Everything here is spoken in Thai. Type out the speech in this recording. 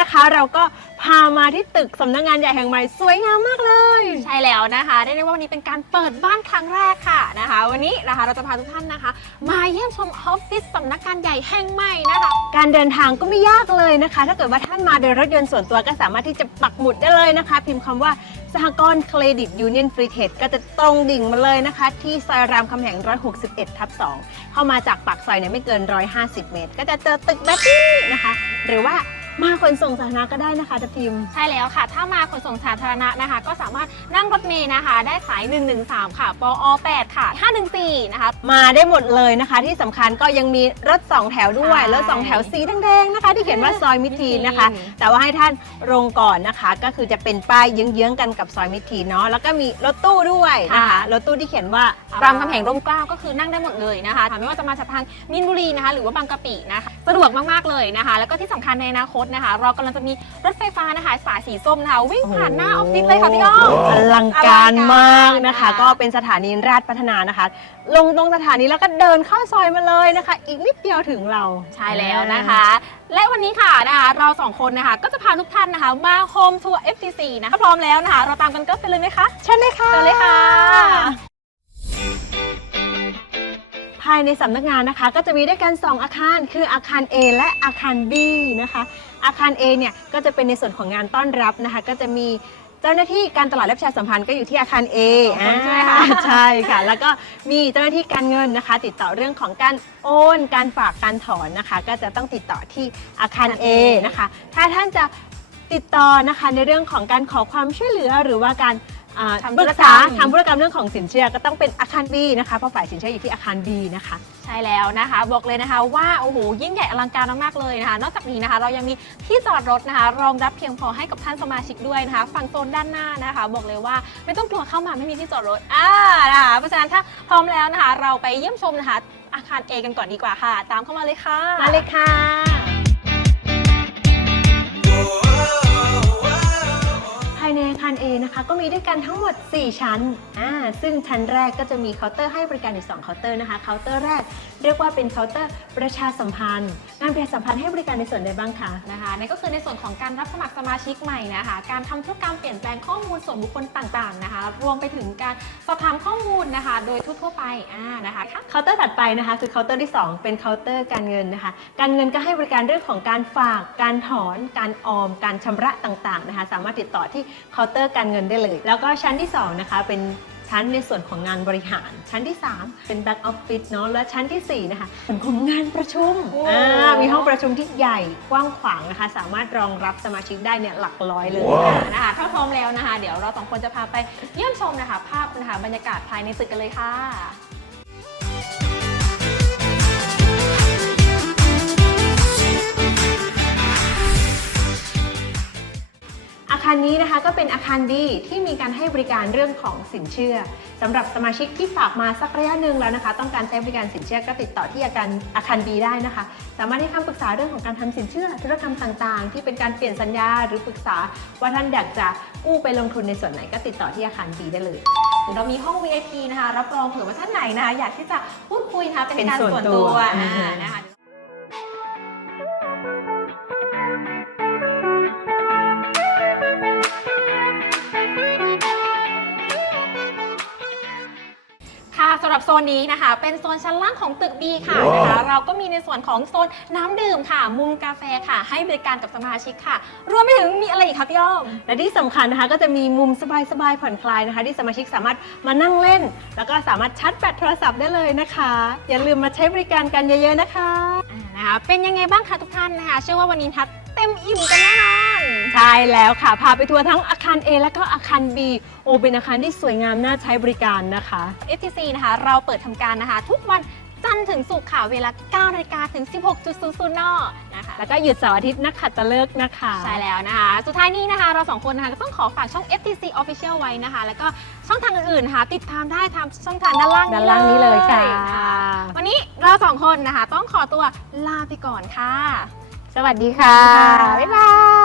นะคะ เราก็พามาที่ตึกสำนักงานใหญ่แห่งใหม่สวยงามมากเลย ใช่แล้วนะคะได้เรียกว่าวันนี้เป็นการเปิดบ้านครั้งแรกค่ะนะคะ วันนี้นะคะเราจะพาทุกท่านนะคะ มาเยี่ยมชมออฟฟิศสำนักงานใหญ่แห่งใหม่นะคะ การเดินทางก็ไม่ยากเลยนะคะ ถ้าเกิดว่าท่านมาโดยรถยนต์ส่วนตัวก็สามารถที่จะปักหมุดได้เลยนะคะ พิมพ์คำว่าสหกรณ์เครดิตยูเนียนฟรีเทรดก็จะตรงดิ่งมาเลยนะคะ ที่ซอยรามคำแหง 161 ทับ 2 เข้ามาจากปากซอยเนี่ยไม่เกิน 150 เมตร ก็จะเจอตึกแบบนี้นะคะ หรือว่า มาขนส่งสาธารณะก็ได้นะคะทัพทิมใช่แล้วค่ะ ถ้ามาขนส่งสาธารณะนะคะ ก็สามารถนั่งรถเมล์นะคะ ได้สาย 113 ค่ะปอ8ค่ะ 514 นะคะ มาได้หมดเลยนะคะ ที่สำคัญก็ยังมีรถ 2 แถวด้วย ใช่รถ 2 แถวสีแดงๆนะคะ ที่เขียนว่าซอยมิตรทีนนะคะ มิตรทีน แต่ว่าให้ท่านลงก่อนนะคะ ก็คือจะเป็นป้ายเยื้องๆกันกับซอยมิตรทีนเนาะแล้วก็มีรถตู้ด้วยนะคะรถตู้ที่เขียนว่ารามคำแหงร่มเกล้าก็คือนั่งได้หมดเลยนะคะไม่ว่าจะมาจากทางมินบุรีนะคะ หรือว่าบางกะปินะคะ สะดวกมากๆเลยนะคะ แล้วก็ที่สำคัญในอนาคตนะคะ เรากำลังจะมีรถไฟฟ้านะคะ สายสีส้มนะคะวิ่งผ่านหน้าออฟฟิศเลยค่ะพี่อ้อม อลังการมากนะคะ อลังการ ก็เป็นสถานีราชพัฒนานะคะ ลงตรงสถานีแล้วก็เดินเข้าซอยมาเลยนะคะ อีกนิดเดียวถึงเราใช่แล้วนะคะ และวันนี้ค่ะนะคะ เราสองคนนะคะ ก็จะพาทุกท่านนะคะ มาโฮมทัวร์ FTC นะคะพร้อมแล้วนะคะ เราตามกันก็ไปเลยไหมคะ เชิญเลยค่ะ เชิญเลยค่ะภายในสำนักงานนะคะ ก็จะมีด้วยกัน 2 อาคาร คืออาคาร A และอาคาร B นะคะ อาคาร A เนี่ยก็จะเป็นในส่วนของงานต้อนรับนะคะ ก็จะมีเจ้าหน้าที่การตลาดและประชาสัมพันธ์ก็อยู่ที่อาคาร A สองคนใช่ไหมคะอ่าใช่ค่ะ แล้วก็มีเจ้าหน้าที่การเงินนะคะ ติดต่อเรื่องของการโอนการฝากการถอนนะคะ ก็จะต้องติดต่อที่อาคาร A นะคะ ถ้าท่านจะติดต่อนะคะในเรื่องของการขอความช่วยเหลือหรือว่าการ อ่าทำปธุรึรกกรรษามทำธุรกรรมเรื่องของสินเชื่อก็ต้องเป็นอาคาร B นะคะเพราะฝ่ายสินเชื่ออยู่ที่อาคาร B นะคะ ใช่แล้วนะคะ บอกเลยนะคะว่าโอ้โหยิ่งใหญ่อลังการมากๆเลยนะคะ นอกจากนี้นะคะ เรายังมีที่จอดรถนะคะ รองรับเพียงพอให้กับท่านสมาชิกด้วยนะคะ ฝั่งโซนด้านหน้านะคะ บอกเลยว่าไม่ต้องกลัวเข้ามาไม่มีที่จอดรถอ่านะคะเพราะฉะนั้นถ้าพร้อมแล้วนะคะ เราไปเยี่ยมชมนะคะ อาคาร A กันก่อนดีกว่าค่ะ ตามเข้ามาเลยค่ะ มาเลยค่ะ นะคะก็มีด้วยกันทั้งหมด 4 ชั้นอ่าซึ่งชั้นแรกก็จะมีเคาน์เตอร์ให้บริการอยู่2เคาน์เตอร์นะคะเคาน์เตอร์แรกเรียกว่าเป็นเคาน์เตอร์ประชาสัมพันธ์ งานประชาสัมพันธ์ให้บริการในส่วนใดบ้างคะนะคะนั่นก็คือในส่วนของการรับสมัครสมาชิกใหม่นะคะ การทำธุรกรรมเปลี่ยนแปลงข้อมูลส่วนบุคคลต่างๆนะคะ รวมไปถึงการสอบถามข้อมูลนะคะ โดยทั่วๆไปอ่านะคะค่ะ เคาน์เตอร์ถัดไปนะคะคือเคาน์เตอร์ที่ 2 เป็นเคาน์เตอร์การเงินนะคะ การเงินก็ให้บริการเรื่องของการฝาก การถอน การออม การชำระต่างๆนะคะ สามารถติดต่อที่เคาน์เตอร์การเงินได้เลย แล้วก็ชั้นที่2นะคะเป็นชั้นในส่วนของงานบริหาร ชั้นที่ 3 เป็น back office เนาะและชั้นทีสี่4 นะคะส่วนของงานประชุมโอ้อ่ามีห้องประชุมที่ใหญ่กว้างขวางนะคะ สามารถรองรับสมาชิกได้เนี่ยหลักร้อยเลยนะคะถ้าพร้อมแล้วนะคะ เดี๋ยวเราสองคนจะพาไปเยี่ยมชมนะคะ ภาพนะคะบรรยากาศภายในตึกกันเลยค่ะาคารนี้นะคะก็เป็นอาคารดีที่มีการให้บริการเรื่องของสินเชื่อสำหรับสมาชิกที่ฝากมาสักระยะหนึ่งแล้วนะคะ ต้องการใช้บริการสินเชื่อก็ติดต่อที่อาคารอาคารบีได้นะคะ สามารถให้คำปรึกษาเรื่องของการทำสินเชื่อ ธุรกรรมต่างๆ ที่เป็นการเปลี่ยนสัญญาหรือปรึกษาว่าท่านอยากจะกู้ไปลงทุนในส่วนไหนก็ติดต่อที่อาคารบีได้เลยเรามีห้อง VIP นะคะรับรองเผื่อว่าท่านไหนนะคะอยากที่จะพูดคุยนะคะเป็นเป็นการส่วนส่วนตัตัววอือฮึอ่านะคะ สำหรับโซนนี้นะคะ เป็นโซนชั้นล่างของตึก B ค่ะนะคะ เราก็มีในส่วนของโซนน้ำดื่มค่ะ มุมกาแฟค่ะ ให้บริการกับสมาชิกค่ะ รวมไปถึงมีอะไรอีกคะพี่อ้อม และที่สำคัญนะคะก็จะมีมุมสบายๆผ่อนคลายนะคะ ที่สมาชิกสามารถมานั่งเล่น แล้วก็สามารถชาร์จแบตโทรศัพท์ได้เลยนะคะ อย่าลืมมาใช้บริการกันเยอะๆนะคะ อ่านะคะเป็นยังไงบ้างคะทุกท่านนะคะ เชื่อว่าวันนี้ทัด เต็มอิ่มกันแน่นอนใช่แล้วค่ะ พาไปทัวร์ทั้งอาคาร A และก็อาคาร B โอเป็นอาคารที่สวยงามน่าใช้บริการนะคะ FTC นะคะ เราเปิดทำการนะคะ ทุกวันจันทร์ถึงศุกร์ค่ะ เวลา9นาฬิกาถึง 16.00นนะคะ แล้วก็หยุดเสาร์อาทิตย์นักขัตฤกษ์นะคะ ใช่แล้วนะคะ สุดท้ายนี้นะคะ เราสองคนนะคะก็ต้องขอฝากช่อง FTC Official ไว้นะคะ แล้วก็ช่องทางอื่นๆนะคะติดตามได้ทางช่องทางด้านล่างด้านล่างนี้เลยค่ะนวันนี้เราสองคนนะคะ ต้องขอตัวลาไปก่อนค่ะ สวัสดีค่ะ บ๊ายบาย